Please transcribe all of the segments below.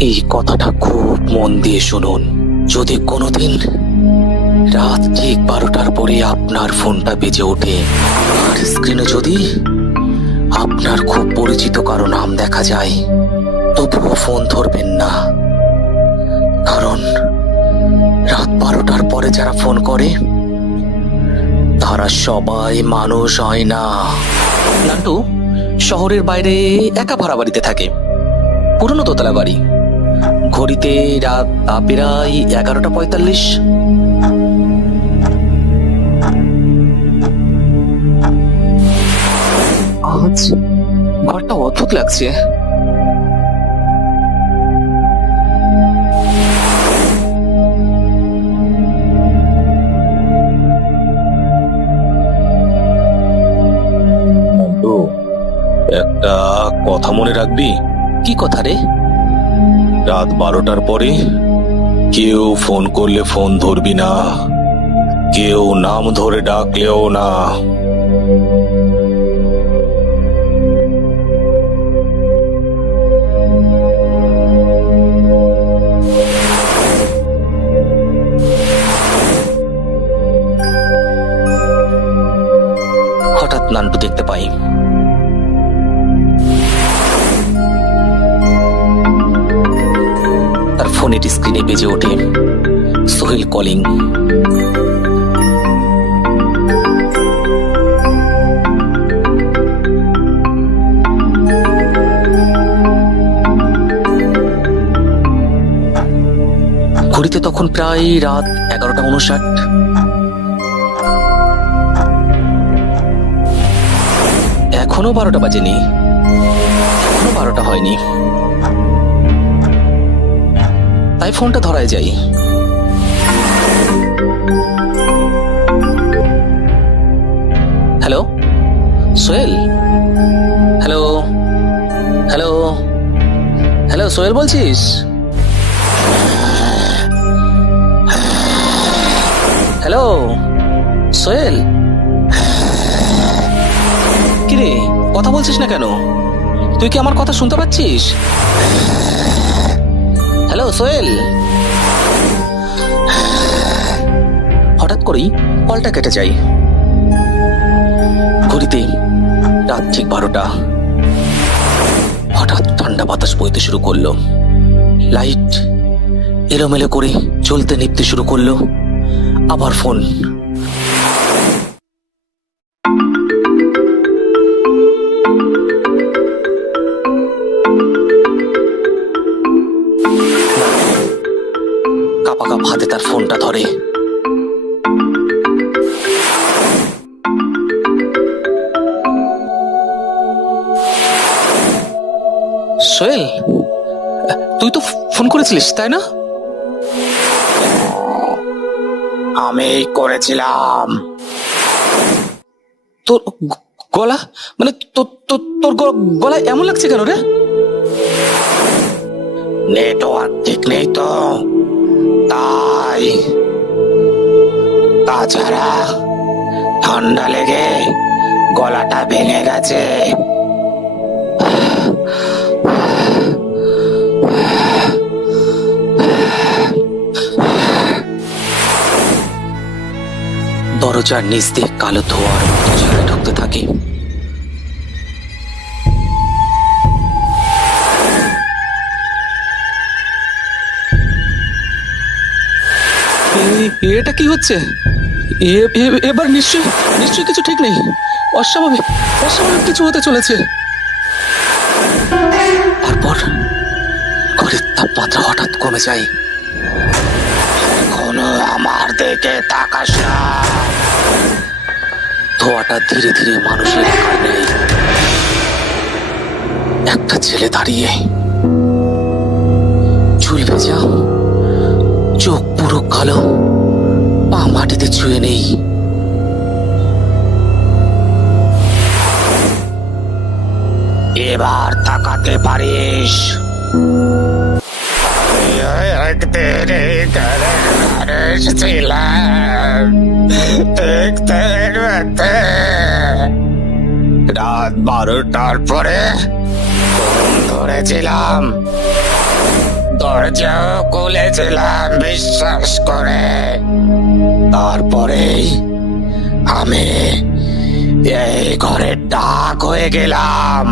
এই কথাটা খুব মন দিয়ে শুনুন। যদি কোনোদিন রাত ঠিক বারোটার পরে আপনার ফোনটা বেজে ওঠে, আর স্ক্রিনে যদি আপনার খুব পরিচিত কারও নাম দেখা যায়, তবুও ফোন ধরবেন না। কারণ রাত বারোটার পরে যারা ফোন করে, তারা সবাই মানুষ হয় না। নান্টু শহরের বাইরে একা ভাড়া বাড়িতে থাকে। পুরনো দোতলা বাড়ি। ঘড়িতে রাত প্রায় এগারোটা পঁয়তাল্লিশ। আজ ঘরটা অদ্ভুত লাগছে। একটা কথা মনে রাখবি? কি কথা রে? রাত বারোটার পরে কেউ ফোন করলে ফোন ধরবি না। কেউ নাম ধরে ডাকলেও না। হঠাৎ নান্টু দেখতে পাই। ফোনের স্ক্রিনে বেজে ওঠে। সোহেল কলিং। ঘড়িতে তখন প্রায় রাত এগারোটা উনষাট। এখনও বারোটা বাজেনি। এখনও বারোটা হয়নি। তাই ফোনটা ধরায় যাই। Hello? Sohel? Hello? Hello? Hello, Sohel বলছিস? হ্যালো? সোহেল? কিরে, কথা বলছিস না কেন? তুই কি আমার কথা শুনতে পাচ্ছিস? হ্যালো সোহেল হঠাৎ করেই কলটা কেটে যাই ঘড়িতে রাত ঠিক বারোটা। হঠাৎ ঠান্ডা বাতাস বইতে শুরু করল। লাইট এলোমেলো করে চলতে নিপতে শুরু করল। আবার ফোন হাতে তার ফোনটা ধরে। সোহেল, তুই তো ফোন করেছিলিস, তাই না? আমি করেছিলাম। তোর গলা? মানে তোর তোর- তোর গলা এমন লাগছে কেন রে? নেটওয়ার্ক ঠিক নেই তো। তাই তাছাড়া ঠান্ডা লেগে গলাটা ভেঙে গেছে। দরজার নিচ দিয়ে কালো ধোয়ার মতো ঢুকতে থাকে। এটা কি হচ্ছে? এবার নিশ্চয় নিশ্চয় কিছু ঠিক নেই। অস্বাভাবিক অস্বাভাবিক কিছু হতে চলেছে। তারপর ঘরের তাপমাত্রা হঠাৎ কমে যায়। কোনো আমার দিকে তাকাস না। ধোয়াটা ধীরে ধীরে মানুষের একটা ছেলে দাঁড়িয়ে চুল ভেজা কালো পা মাটিতে ছুঁয়ে নেই। এবার তাকাতে পারিস। রাত বারোটার পরে ধরেছিলাম। দরজাও খুলেছিলাম, বিশ্বাস করে। তারপরেই আমি এই ঘরের ডাক হয়ে গেলাম।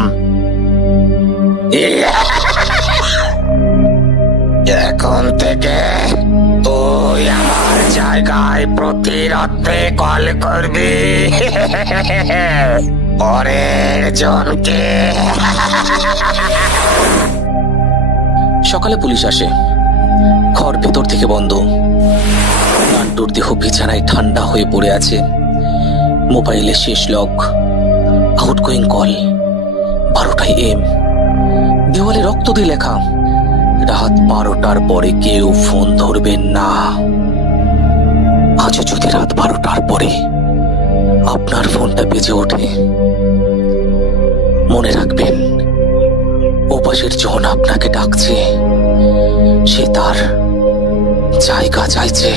এখন থেকে তুই আমার জায়গায় প্রতি রাত্রে কল করবি। পরের জনকে। সকালে পুলিশ আসে। ঘর ভেতর থেকে বন্ধ। নান্টুর দেহ বিছানায় ঠান্ডা হয়ে পড়ে আছে। মোবাইলে শেষ লক। Outgoing call. বারোটায় এম। দেওয়ালে রক্ত দিয়ে লেখা, রাত বারোটার পরে কেউ ফোন ধরবেন না। আজও যদি রাত বারোটার পরে আপনার ফোনটা বেজে ওঠে, মনে রাখবেন ওপাশের জন আপনাকে ডাকছে সে তার জায়গা চাইছে।